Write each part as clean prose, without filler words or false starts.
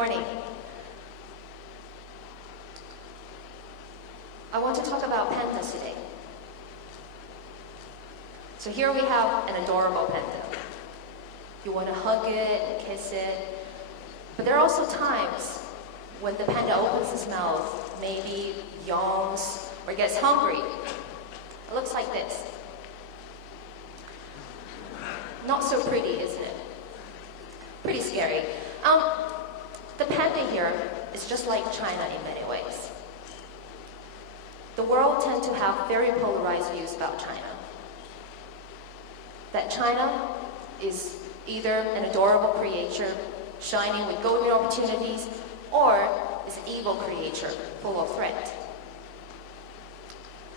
morning. I want to talk about pandas today. So here we have an adorable panda. You want to hug it and kiss it. But there are also times when the panda opens its mouth, maybe yawns or gets hungry. It looks like this. Not so pretty, isn't it? Pretty scary. The panda here is just like China in many ways. The world tends to have very polarized views about China. That China is either an adorable creature shining with golden opportunities, or is an evil creature full of threat.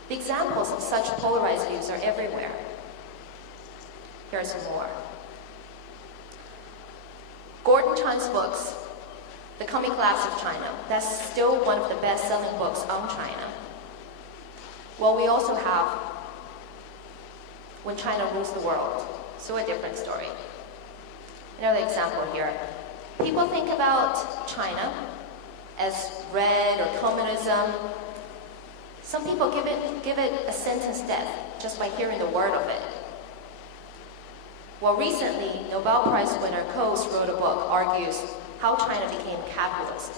The examples of such polarized views are everywhere. Here are some more. Gordon Chun's books, The Coming Collapse of China, that's still one of the best-selling books on China. Well, we also have When China Rules the World, so a different story. Another example here. People think about China as red or communism. Some people give it a sentence death just by hearing the word of it. Well, recently, Nobel Prize winner Coase wrote a book, argues how China became capitalist.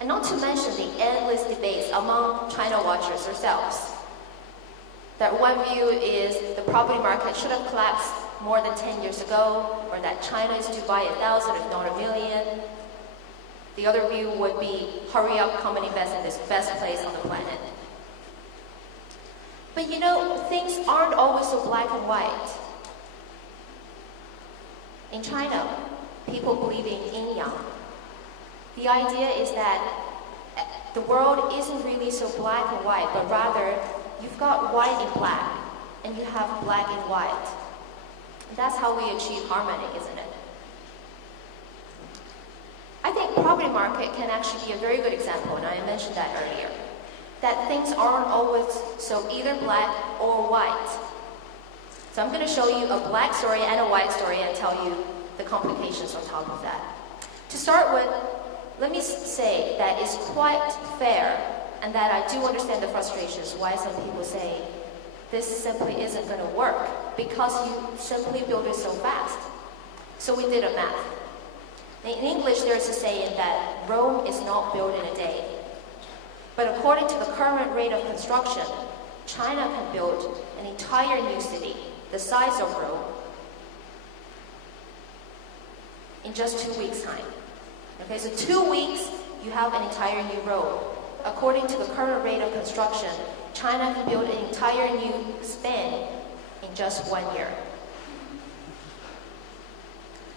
And not to mention the endless debates among China watchers themselves. That one view is the property market should have collapsed more than 10 years ago, or that China is to buy 1,000 if not 1 million. The other view would be, hurry up, come and invest in this best place on the planet. But you know, things aren't always so black and white. In China, people believe in yin-yang. The idea is that the world isn't really so black and white, but rather you've got white and black, and you have black and white. And that's how we achieve harmony, isn't it? I think property market can actually be a very good example, and I mentioned that earlier. That things aren't always so either black or white. So I'm going to show you a black story and a white story and tell you the complications on top of that. To start with, let me say that it's quite fair and that I do understand the frustrations why some people say this simply isn't going to work because you simply build it so fast. So we did a math. In English, there's a saying that Rome is not built in a day. But according to the current rate of construction, China can build an entire new city, the size of Rome, in just 2 weeks' time. Okay, so 2 weeks, you have an entire new Rome. According to the current rate of construction, China can build an entire new Spain in just 1 year.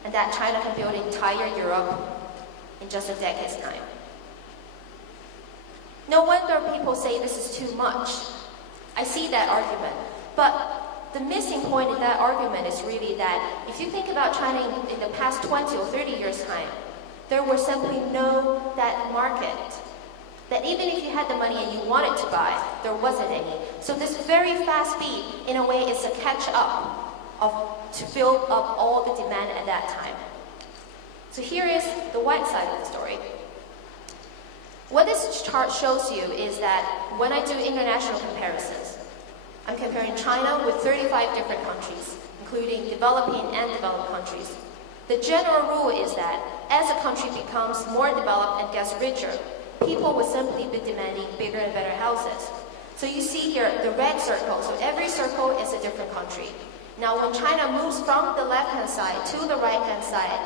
And that China can build an entire Europe in just a decade's time. No wonder people say this is too much. I see that argument. But the missing point in that argument is really that if you think about China in the past 20 or 30 years' time, there was simply no that market. That even if you had the money and you wanted to buy, there wasn't any. So this very fast speed, in a way, is a catch-up to fill up all the demand at that time. So here is the white side of the story. What this chart shows you is that when I do international comparisons, I'm comparing China with 35 different countries, including developing and developed countries. The general rule is that as a country becomes more developed and gets richer, people will simply be demanding bigger and better houses. So you see here the red circle, so every circle is a different country. Now when China moves from the left-hand side to the right-hand side,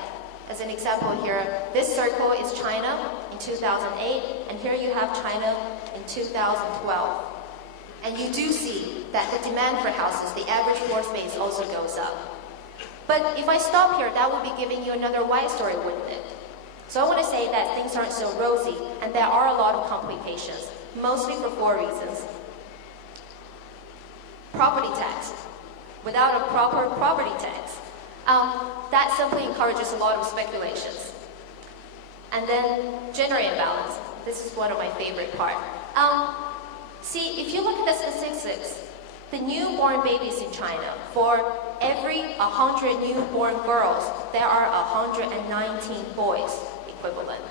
as an example here, this circle is China in 2008, and here you have China in 2012. And you do see that the demand for houses, the average floor space also goes up. But if I stop here, that would be giving you another white story, wouldn't it? So I want to say that things aren't so rosy, and there are a lot of complications, mostly for 4 reasons. Property tax. Without a proper property tax, that simply encourages a lot of speculations. And then gender imbalance. This is one of my favorite parts. See, if you look at the statistics, the newborn babies in China, for every 100 newborn girls, there are 119 boys equivalent.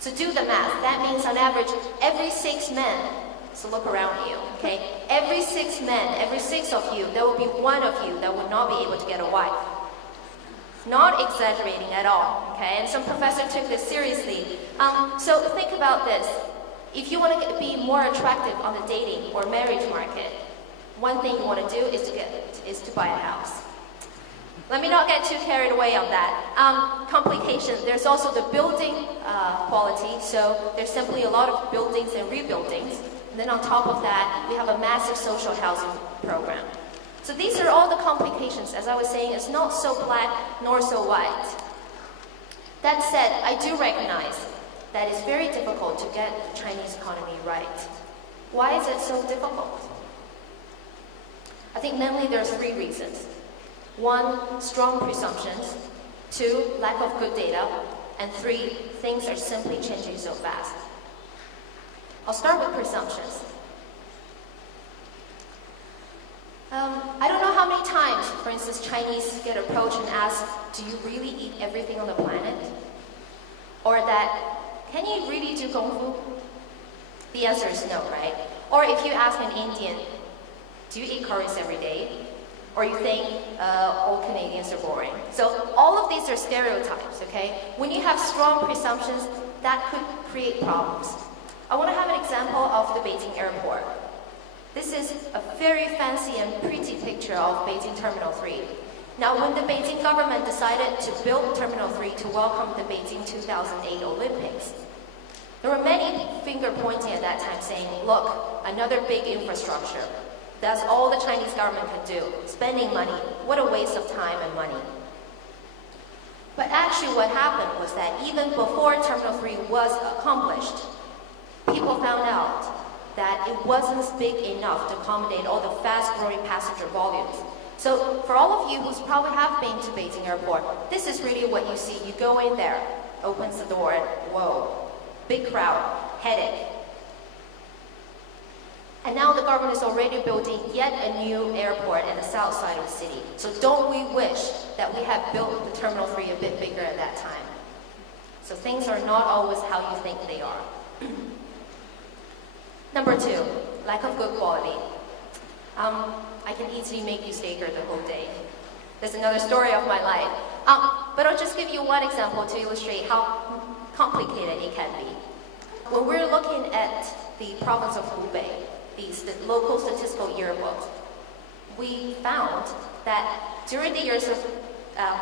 So do the math. That means on average, every 6 men, so look around you, okay? Every 6 men, every 6 of you, there will be 1 of you that would not be able to get a wife. Not exaggerating at all, okay? And some professor took this seriously. So think about this. If you want to be more attractive on the dating or marriage market, one thing you want to do is to buy a house. Let me not get too carried away on that. Complication, there's also the building quality. So there's simply a lot of buildings and rebuildings. And then on top of that, we have a massive social housing program. So these are all the complications. As I was saying, it's not so black nor so white. That said, I do recognize that it's very difficult to get the Chinese economy right. Why is it so difficult? I think mainly there are 3 reasons. 1, strong presumptions. 2, lack of good data. And 3, things are simply changing so fast. I'll start with presumptions. I don't know how many times, for instance, Chinese get approached and asked, do you really eat everything on the planet? Or that, can you really do Kung Fu? The answer is no, right? Or if you ask an Indian, do you eat curries every day? Or you think all Canadians are boring. So all of these are stereotypes, okay? When you have strong presumptions, that could create problems. I want to have an example of the Beijing airport. This is a very fancy and pretty picture of Beijing Terminal 3. Now, when the Beijing government decided to build Terminal 3 to welcome the Beijing 2008 Olympics, there were many finger pointing at that time saying, look, another big infrastructure. That's all the Chinese government could do, spending money. What a waste of time and money. But actually what happened was that even before Terminal 3 was accomplished, people found out that it wasn't big enough to accommodate all the fast-growing passenger volumes. So for all of you who probably have been to Beijing Airport, this is really what you see. You go in there, opens the door, and whoa, big crowd, headache. And now the government is already building yet a new airport at the south side of the city. So don't we wish that we had built the Terminal 3 a bit bigger at that time? So things are not always how you think they are. Number 2, lack of good quality. I can easily make you stay here the whole day. There's another story of my life. But I'll just give you one example to illustrate how complicated it can be. When we're looking at the province of Hubei, these local statistical yearbooks, we found that during the years of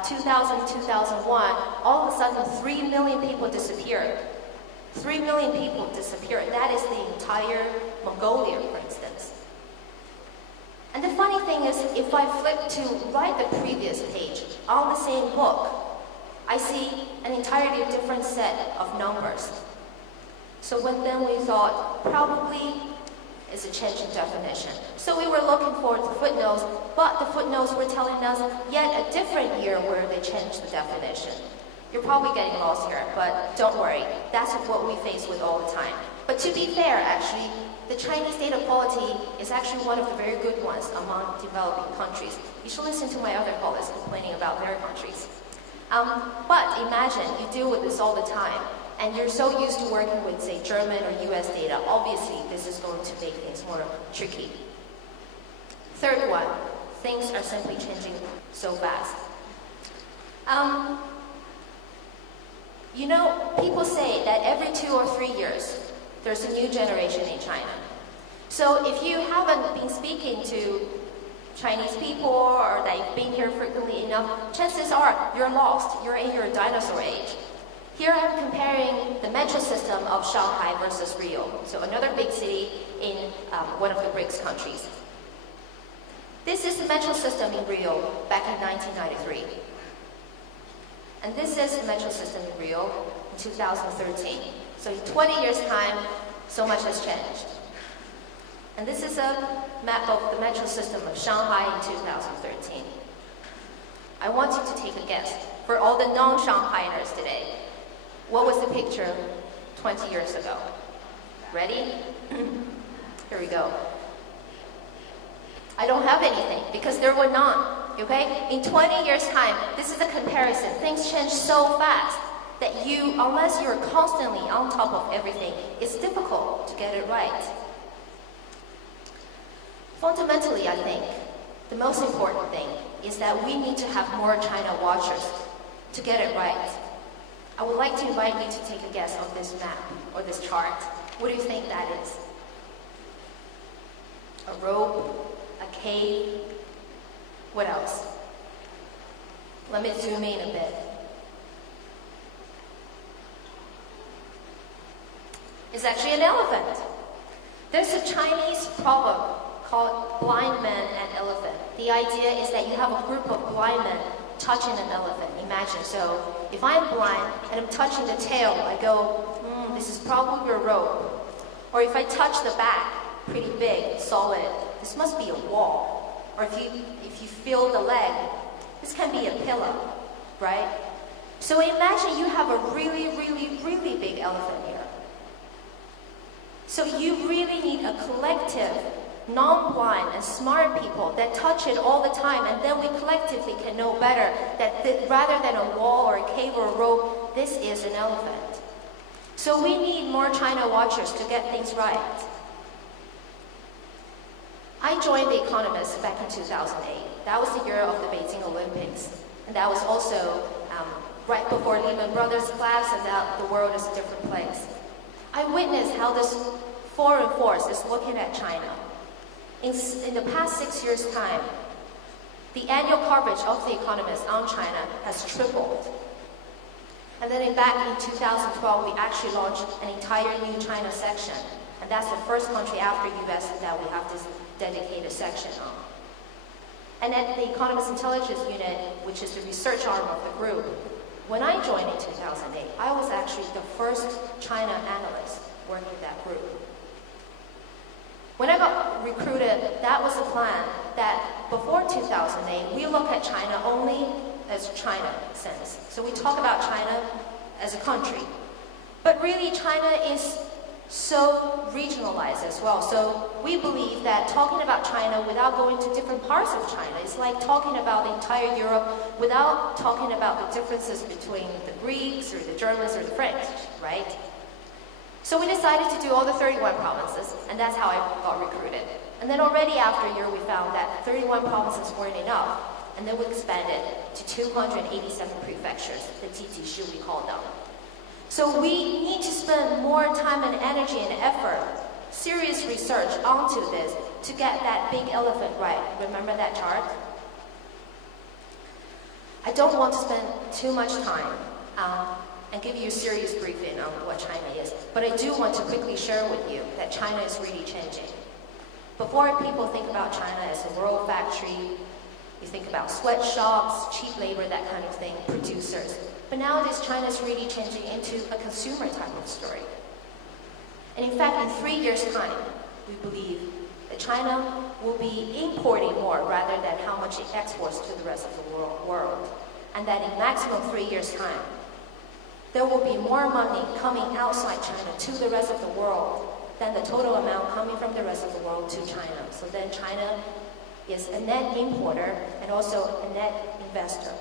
2000, 2001, all of a sudden 3 million people disappeared. 3 million people disappeared. That is the entire Mongolia, for instance. And the funny thing is, if I flip to right the previous page on the same book, I see an entirely different set of numbers. So then we thought, probably it's a change in definition. So we were looking for the footnotes, but the footnotes were telling us yet a different year where they changed the definition. You're probably getting lost here, but don't worry. That's what we face with all the time. But to be fair, actually, the Chinese data quality is actually one of the very good ones among developing countries. You should listen to my other colleagues complaining about their countries. But imagine you deal with this all the time, and you're so used to working with, say, German or US data. Obviously, this is going to make things more tricky. Third one, things are simply changing so fast. You know, people say that every 2 or 3 years, there's a new generation in China. So if you haven't been speaking to Chinese people or that you've been here frequently enough, chances are you're lost. You're in your dinosaur age. Here I'm comparing the metro system of Shanghai versus Rio, so another big city in one of the BRICS countries. This is the metro system in Rio back in 1993. And this is the metro system in Rio in 2013. So in 20 years' time, so much has changed. And this is a map of the metro system of Shanghai in 2013. I want you to take a guess. For all the non-Shanghaiers today, what was the picture 20 years ago? Ready? Here we go. I don't have anything because there were none. okay? In 20 years' time, this is a comparison. Things change so fast that unless you're constantly on top of everything, it's difficult to get it right. Fundamentally, I think, the most important thing is that we need to have more China watchers to get it right. I would like to invite you to take a guess of this map or this chart. What do you think that is? A rope, a cave, what else? Let me zoom in a bit. It's actually an elephant. There's a Chinese proverb called blind man and elephant. The idea is that you have a group of blind men touching an elephant. Imagine, so if I'm blind and I'm touching the tail, I go, this is probably a rope. Or if I touch the back, pretty big, solid, this must be a wall. Or if you feel the leg, this can be a pillow, right? So imagine you have a really, really, really big elephant here. So you really need a collective, non-blind and smart people that touch it all the time, and then we collectively can know better that rather than a wall or a cave or a rope, this is an elephant. So we need more China watchers to get things right. I joined The Economist back in 2008. That was the year of the Beijing Olympics. And that was also right before Lehman Brothers collapsed and that the world is a different place. I witnessed how this foreign force is looking at China. In the past 6 years' time, the annual coverage of The Economist on China has tripled. And then back in 2012, we actually launched an entire new China section. And that's the first country after US that we have this dedicated section on. And at the Economist Intelligence Unit, which is the research arm of the group, when I joined in 2008, I was actually the first China analyst working in that group. When I got recruited, that was the plan, that before 2008, we look at China only as China sense. So we talk about China as a country. But really, China is so regionalized as well. So we believe that talking about China without going to different parts of China is like talking about the entire Europe without talking about the differences between the Greeks or the Germans or the French, right? So we decided to do all the 31 provinces, and that's how I got recruited. And then already after a year, we found that 31 provinces weren't enough, and then we expanded to 287 prefectures, the Jiji we call them. So we need to spend more time and energy and effort, serious research onto this to get that big elephant right. Remember that chart? I don't want to spend too much time and give you a serious briefing on what China is, but I do want to quickly share with you that China is really changing. Before people think about China as a world factory, you think about sweatshops, cheap labor, that kind of thing, producers. But nowadays, China is really changing into a consumer type of story. And in fact, in 3 years' time, we believe that China will be importing more rather than how much it exports to the rest of the world. And that in maximum 3 years' time, there will be more money coming outside China to the rest of the world than the total amount coming from the rest of the world to China. So then China is a net importer and also a net investor.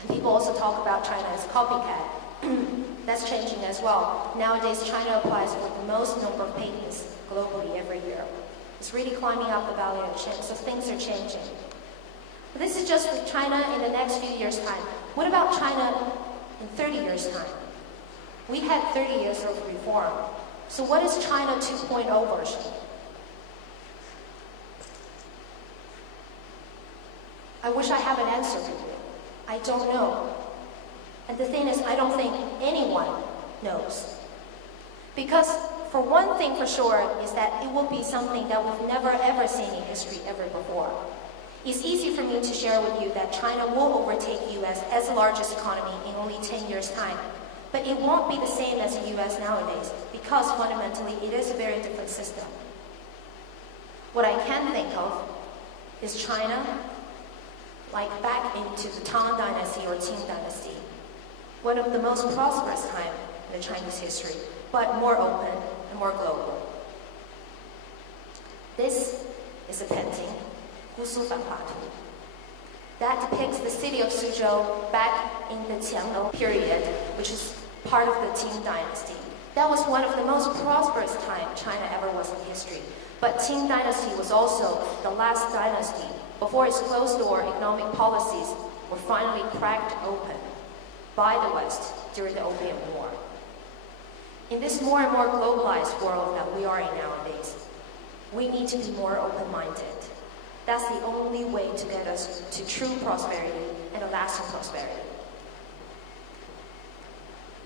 And people also talk about China as copycat. That's changing as well. Nowadays, China applies for the most number of patents globally every year. It's really climbing up the value chain, so things are changing. But this is just with China in the next few years' time. What about China in 30 years' time? We had 30 years of reform. So what is China 2.0 version? I wish I have an answer for you. I don't know. And the thing is, I don't think anyone knows. Because for one thing for sure is that it will be something that we've never ever seen in history ever before. It's easy for me to share with you that China will overtake US as the largest economy in only 10 years' time. But it won't be the same as the US nowadays, because fundamentally it is a very different system. What I can think of is China like back into the Tang Dynasty or Qing Dynasty. One of the most prosperous time in the Chinese history, but more open and more global. This is a painting 乌苏繁华图. That depicts the city of Suzhou back in the Qian period, which is part of the Qing dynasty. That was one of the most prosperous time China ever was in history. But Qing dynasty was also the last dynasty before its closed-door economic policies were finally cracked open by the West during the Opium War. In this more and more globalized world that we are in nowadays, we need to be more open-minded. That's the only way to get us to true prosperity and a lasting prosperity.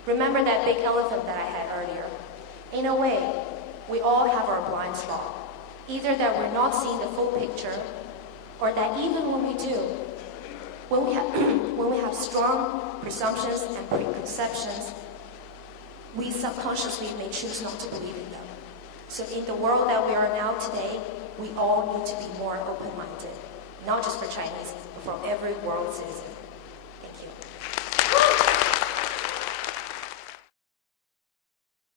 Remember that big elephant that I had earlier. In a way, we all have our blind spot. Either that we're not seeing the full picture, or that even when we do, when we have strong presumptions and preconceptions, we subconsciously may choose not to believe in them. So in the world that we are now today, we all need to be more open-minded, not just for Chinese, but for every world citizen. Thank you.